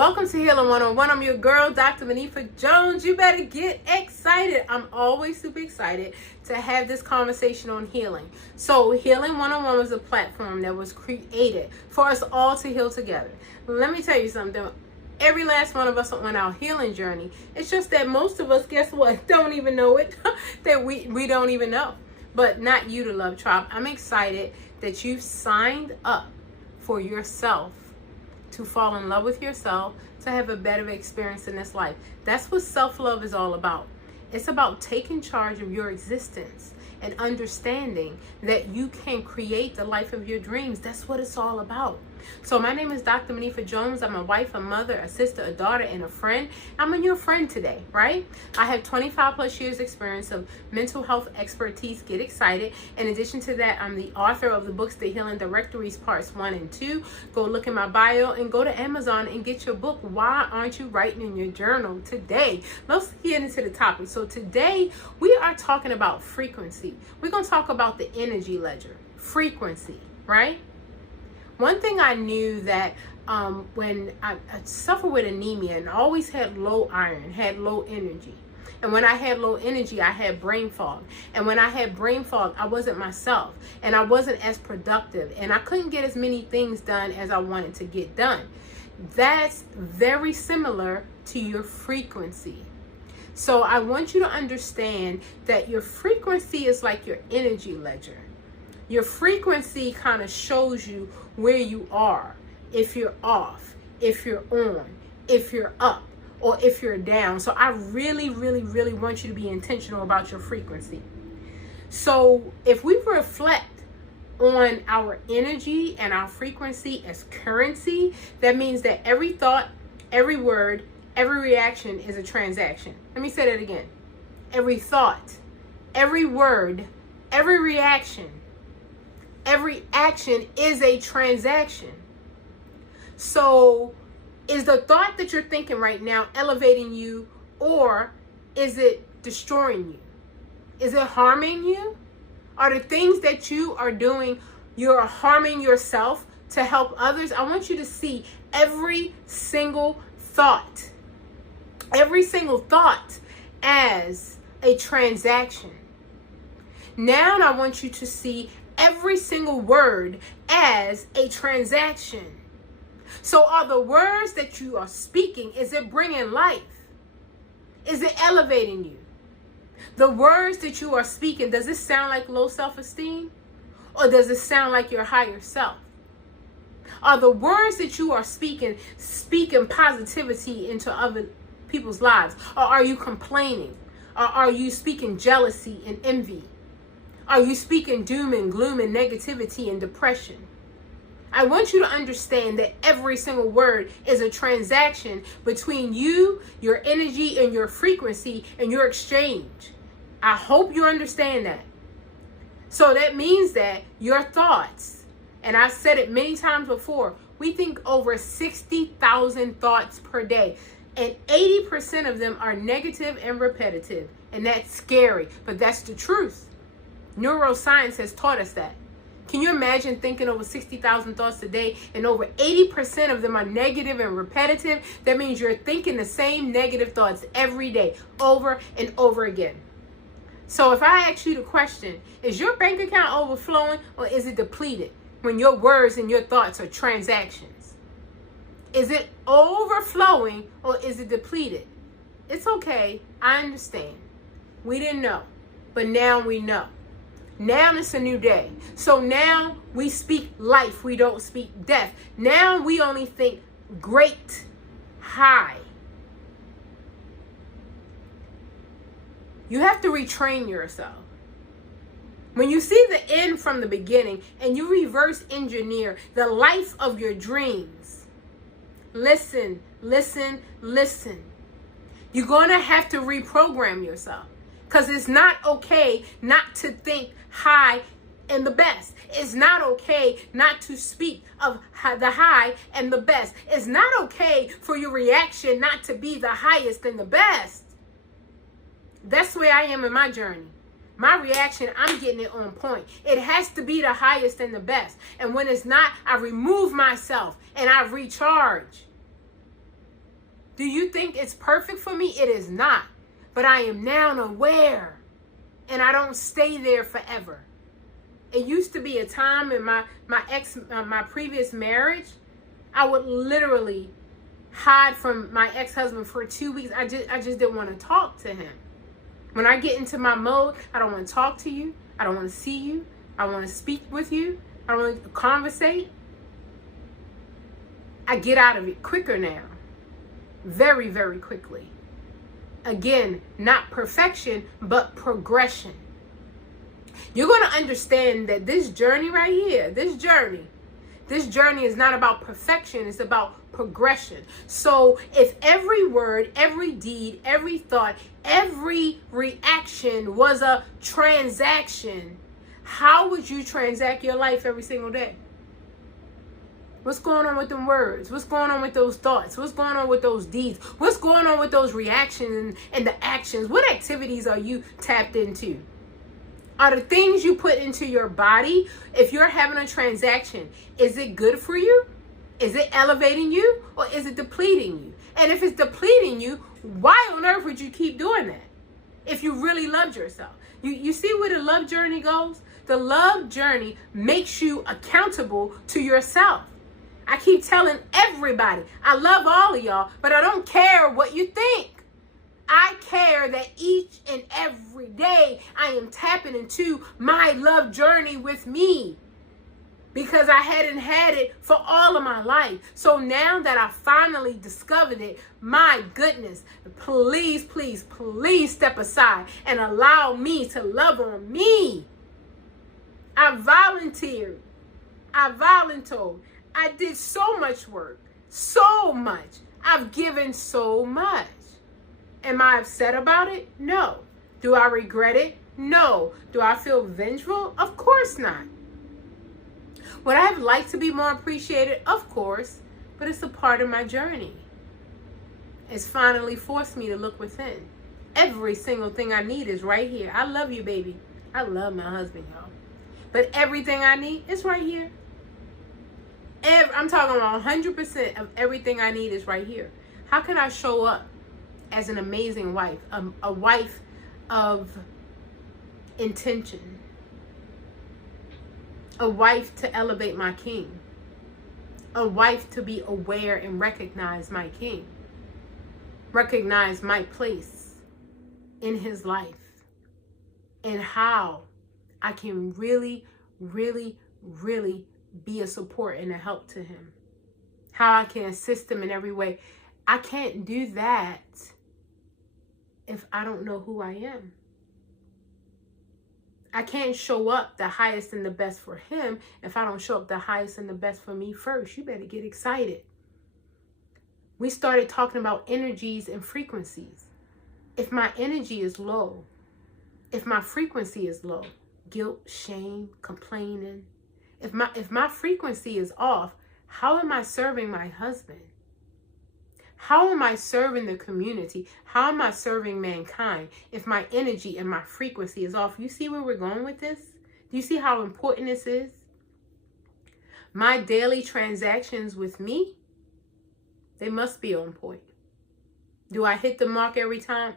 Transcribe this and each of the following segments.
Welcome to Healing 101. I'm your girl, Dr. Monifa Jones. You better get excited. I'm always super excited to have this conversation on healing. So Healing 101 was a platform that was created for us all to heal together. Let me tell you something. Every last one of us on our healing journey. It's just that most of us, guess what, don't even know it. That we don't even know. But not you, the Love Tribe. I'm excited that you've signed up for yourself to fall in love with yourself, to have a better experience in this life. That's what self-love is all about. It's about taking charge of your existence and understanding that you can create the life of your dreams. That's what it's all about. So my name is Dr. Monifa Jones. I'm a wife, a mother, a sister, a daughter, and a friend. I'm your friend today, right? I have 25 plus years experience of mental health expertise. Get excited. In addition to that, I'm the author of the books, The Healing Directories, Parts 1 and 2. Go look in my bio and go to Amazon and get your book. Why aren't you writing in your journal today? Let's get into the topic. So today we are talking about frequency. We're going to talk about the energy ledger, frequency, right? One thing I knew that when I suffered with anemia and always had low iron, had low energy. And when I had low energy, I had brain fog. And when I had brain fog, I wasn't myself. And I wasn't as productive. And I couldn't get as many things done as I wanted to get done. That's very similar to your frequency. So I want you to understand that your frequency is like your energy ledger. Your frequency kind of shows you where you are, if you're off, if you're on, if you're up, or if you're down. So I really, really, really want you to be intentional about your frequency. So if we reflect on our energy and our frequency as currency, that means that every thought, every word, every reaction is a transaction. Let me say that again. Every thought, every word, every reaction, every action is a transaction. So is the thought that you're thinking right now elevating you, or is it destroying you? Is it harming you? Are the things that you are doing, you're harming yourself to help others? I want you to see every single thought as a transaction. Now I want you to see every single word as a transaction. So are the words that you are speaking, is it bringing life? Is it elevating you? The words that you are speaking, does it sound like low self-esteem? Or does it sound like your higher self? Are the words that you are speaking positivity into other people's lives? Or are you complaining? Or are you speaking jealousy and envy? Are you speaking doom and gloom and negativity and depression? I want you to understand that every single word is a transaction between you, your energy, and your frequency, and your exchange. I hope you understand that. So that means that your thoughts, and I've said it many times before, we think over 60,000 thoughts per day. And 80% of them are negative and repetitive. And that's scary, but that's the truth. Neuroscience has taught us that. Can you imagine thinking over 60,000 thoughts a day and over 80% of them are negative and repetitive? That means you're thinking the same negative thoughts every day, over and over again. So if I ask you the question, is your bank account overflowing or is it depleted when your words and your thoughts are transactions? Is it overflowing or is it depleted? It's okay. I understand. We didn't know, but now we know. Now it's a new day. So now we speak life. We don't speak death. Now we only think great, high. You have to retrain yourself. When you see the end from the beginning and you reverse engineer the life of your dreams, listen, listen, listen. You're going to have to reprogram yourself. Because it's not okay not to think high and the best. It's not okay not to speak of the high and the best. It's not okay for your reaction not to be the highest and the best. That's where I am in my journey. My reaction, I'm getting it on point. It has to be the highest and the best. And when it's not, I remove myself and I recharge. Do you think it's perfect for me? It is not. But I am now aware, and I don't stay there forever. It used to be a time in my previous marriage, I would literally hide from my ex-husband for 2 weeks. I just didn't want to talk to him. When I get into my mode, I don't want to talk to you. I don't want to see you. I want to speak with you. I don't want to conversate. I get out of it quicker now. Very, very quickly. Again, not perfection, but progression. You're going to understand that this journey right here, this journey is not about perfection. It's about progression. So if every word, every deed, every thought, every reaction was a transaction, how would you transact your life every single day? What's going on with them words? What's going on with those thoughts? What's going on with those deeds? What's going on with those reactions and the actions? What activities are you tapped into? Are the things you put into your body, if you're having a transaction, is it good for you? Is it elevating you? Or is it depleting you? And if it's depleting you, why on earth would you keep doing that? If you really loved yourself. You see where the love journey goes? The love journey makes you accountable to yourself. I keep telling everybody, I love all of y'all, but I don't care what you think. I care that each and every day I am tapping into my love journey with me, because I hadn't had it for all of my life. So now that I finally discovered it, my goodness, please, please, please step aside and allow me to love on me. I volunteered. I volunteered. I did so much work, so much. I've given so much. Am I upset about it? No. Do I regret it? No. Do I feel vengeful? Of course not. Would I have liked to be more appreciated? Of course. But it's a part of my journey. It's finally forced me to look within. Every single thing I need is right here. I love you, baby. I love my husband, y'all. But everything I need is right here. I'm talking about 100% of everything I need is right here. How can I show up as an amazing wife, a wife of intention, a wife to elevate my king, a wife to be aware and recognize my king, recognize my place in his life, and how I can really, really, really be a support and a help to him, how I can assist him in every way. I can't do that if I don't know who I am. I can't show up the highest and the best for him if I don't show up the highest and the best for me first. You better get excited. We started talking about energies and frequencies. If my energy is low, if my frequency is low, guilt, shame, complaining, if my frequency is off, how am I serving my husband? How am I serving the community? How am I serving mankind if my energy and my frequency is off? You see where we're going with this? Do you see how important this is? My daily transactions with me, they must be on point. Do I hit the mark every time?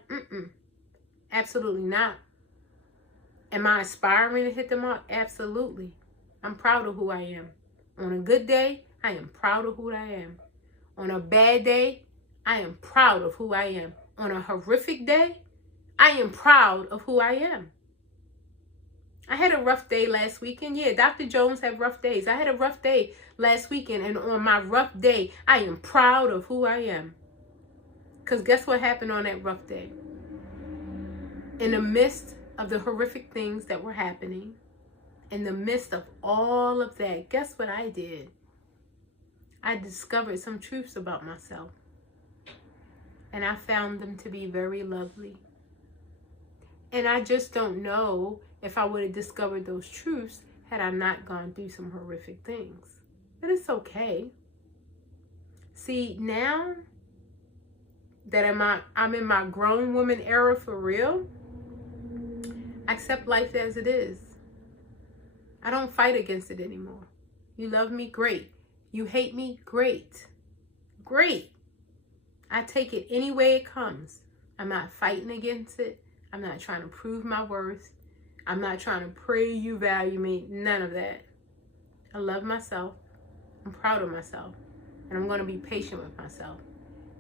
Absolutely not. Am I aspiring to hit the mark? Absolutely. I'm proud of who I am. On a good day, I am proud of who I am. On a bad day, I am proud of who I am. On a horrific day, I am proud of who I am. I had a rough day last weekend. Yeah, Dr. Jones had rough days. I had a rough day last weekend, and on my rough day, I am proud of who I am. Because guess what happened on that rough day? In the midst of the horrific things that were happening, in the midst of all of that, guess what I did? I discovered some truths about myself. And I found them to be very lovely. And I just don't know if I would have discovered those truths had I not gone through some horrific things. But it's okay. See, now that I'm in my grown woman era for real, I accept life as it is. I don't fight against it anymore. You love me? Great. You hate me? Great. Great. I take it any way it comes. I'm not fighting against it. I'm not trying to prove my worth. I'm not trying to pray you value me. None of that. I love myself. I'm proud of myself. And I'm going to be patient with myself.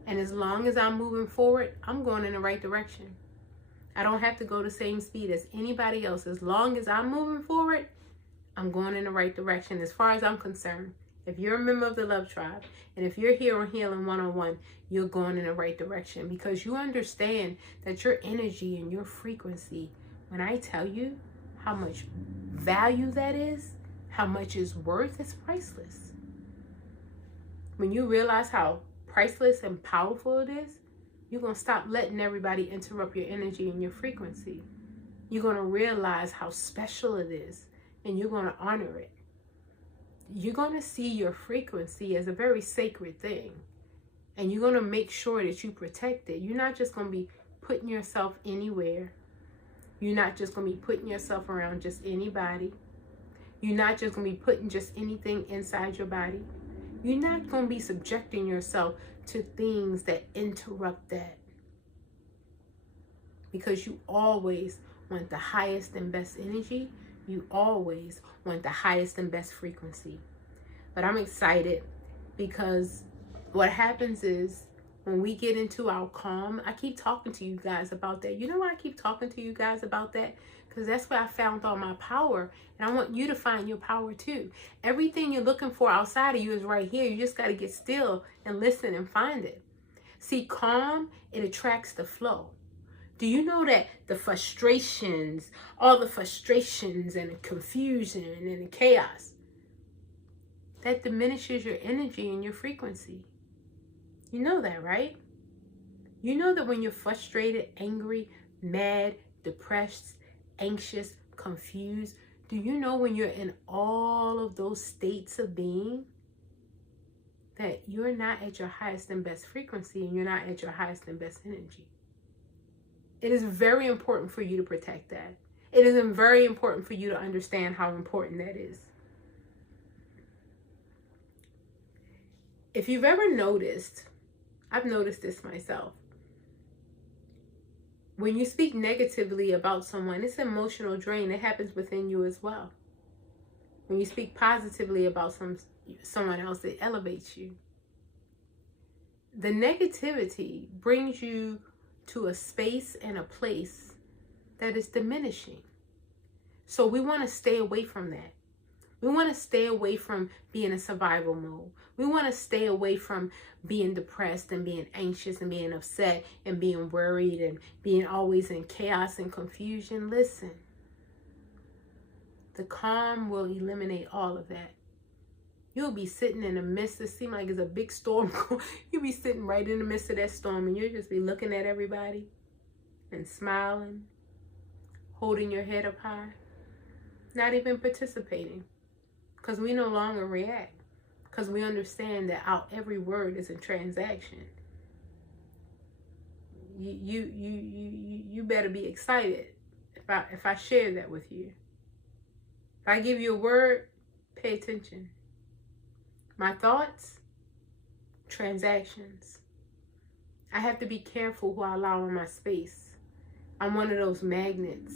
And as long as I'm moving forward, I'm going in the right direction. I don't have to go the same speed as anybody else. As long as I'm moving forward, I'm going in the right direction as far as I'm concerned. If you're a member of the Love Tribe, and if you're here on Healing 101, you're going in the right direction because you understand that your energy and your frequency, when I tell you how much value that is, how much it's worth, it's priceless. When you realize how priceless and powerful it is, you're going to stop letting everybody interrupt your energy and your frequency. You're going to realize how special it is, and you're going to honor it. You're going to see your frequency as a very sacred thing, and you're going to make sure that you protect it. You're not just going to be putting yourself anywhere. You're not just going to be putting yourself around just anybody. You're not just going to be putting just anything inside your body. You're not going to be subjecting yourself to things that interrupt that, because you always want the highest and best energy. You always want the highest and best frequency. But I'm excited because what happens is when we get into our calm, I keep talking to you guys about that. You know why I keep talking to you guys about that? Because that's where I found all my power. And I want you to find your power too. Everything you're looking for outside of you is right here. You just got to get still and listen and find it. See, calm, it attracts the flow. Do you know that the frustrations, all the frustrations and the confusion and the chaos, that diminishes your energy and your frequency? You know that, right? You know that when you're frustrated, angry, mad, depressed, anxious, confused, do you know when you're in all of those states of being that you're not at your highest and best frequency and you're not at your highest and best energy? It is very important for you to protect that. It is very important for you to understand how important that is. If you've ever noticed, I've noticed this myself. When you speak negatively about someone, it's an emotional drain. It happens within you as well. When you speak positively about someone else, it elevates you. The negativity brings you to a space and a place that is diminishing. So we want to stay away from that. We want to stay away from being in survival mode. We want to stay away from being depressed and being anxious and being upset and being worried and being always in chaos and confusion. Listen, the calm will eliminate all of that. You'll be sitting in the midst, it seems like it's a big storm. You'll be sitting right in the midst of that storm and you'll just be looking at everybody and smiling, holding your head up high, not even participating, because we no longer react, because we understand that our every word is a transaction. You better be excited if I share that with you. If I give you a word, pay attention. My thoughts, transactions. I have to be careful who I allow in my space. I'm one of those magnets.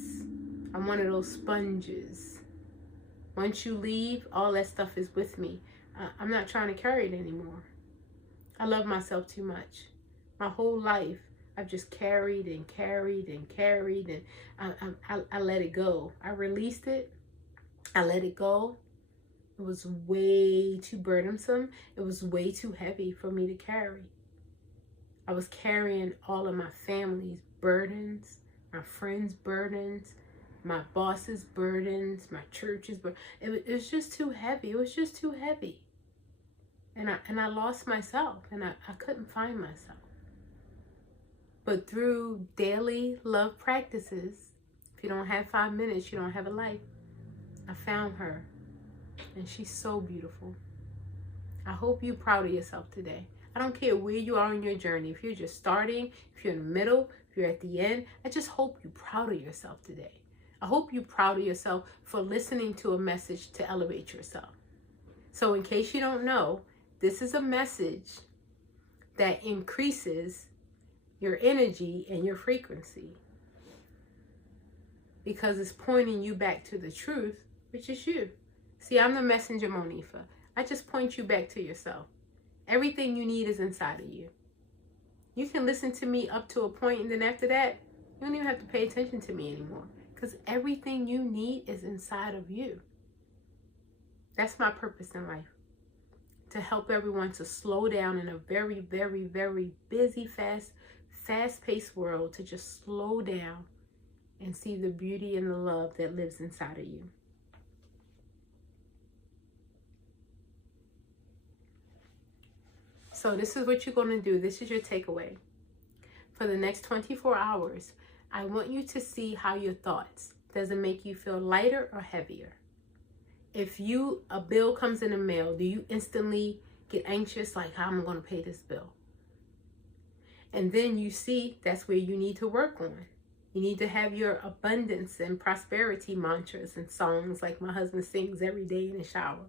I'm one of those sponges. Once you leave, all that stuff is with me. I'm not trying to carry it anymore. I love myself too much. My whole life, I've just carried and carried and carried, and I let it go. I released it. I let it go. It was way too burdensome. It was way too heavy for me to carry. I was carrying all of my family's burdens, my friends' burdens, my boss's burdens, my church's burdens. It was just too heavy. It was just too heavy. And I lost myself, and I couldn't find myself. But through daily love practices, if you don't have 5 minutes, you don't have a life. I found her. And she's so beautiful. I hope you're proud of yourself today. I don't care where you are in your journey. If you're just starting, if you're in the middle, if you're at the end, I just hope you're proud of yourself today. I hope you're proud of yourself for listening to a message to elevate yourself. So in case you don't know, this is a message that increases your energy and your frequency, because it's pointing you back to the truth, which is you. See, I'm the messenger, Monifa. I just point you back to yourself. Everything you need is inside of you. You can listen to me up to a point, and then after that, you don't even have to pay attention to me anymore, because everything you need is inside of you. That's my purpose in life, to help everyone to slow down in a very, very, very busy, fast-paced world, to just slow down and see the beauty and the love that lives inside of you. So this is what you're going to do. This is your takeaway. For the next 24 hours, I want you to see how your thoughts, does it make you feel lighter or heavier? If a bill comes in the mail, do you instantly get anxious, like, how am I going to pay this bill? And then you see that's where you need to work on. You need to have your abundance and prosperity mantras and songs like my husband sings every day in the shower.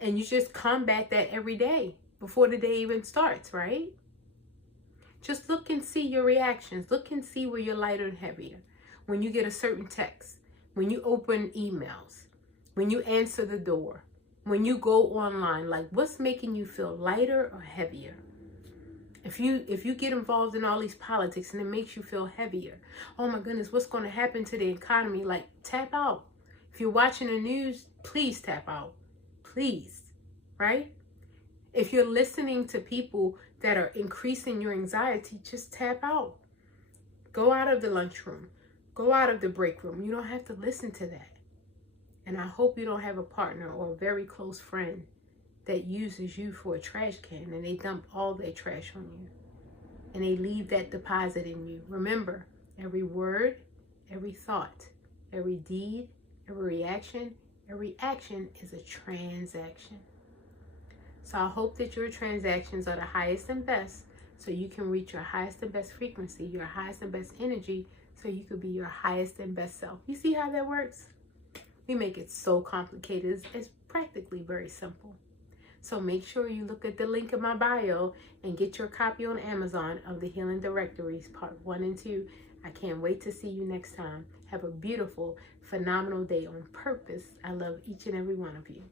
And you just combat that every day before the day even starts, right? Just look and see your reactions. Look and see where you're lighter and heavier. When you get a certain text, when you open emails, when you answer the door, when you go online, like, what's making you feel lighter or heavier? If you get involved in all these politics and it makes you feel heavier, oh my goodness, what's going to happen to the economy? Like, tap out. If you're watching the news, please tap out. Please, right? If you're listening to people that are increasing your anxiety, just tap out. Go out of the lunchroom. Go out of the break room. You don't have to listen to that. And I hope you don't have a partner or a very close friend that uses you for a trash can and they dump all their trash on you. And they leave that deposit in you. Remember, every word, every thought, every deed, every action is a transaction. So I hope that your transactions are the highest and best, so you can reach your highest and best frequency, your highest and best energy, so you could be your highest and best self. You see how that works? We make it so complicated. It's practically very simple. So make sure you look at the link in my bio and get your copy on Amazon of the Healing Directories Part 1 and 2. I can't wait to see you next time. Have a beautiful, phenomenal day on purpose. I love each and every one of you.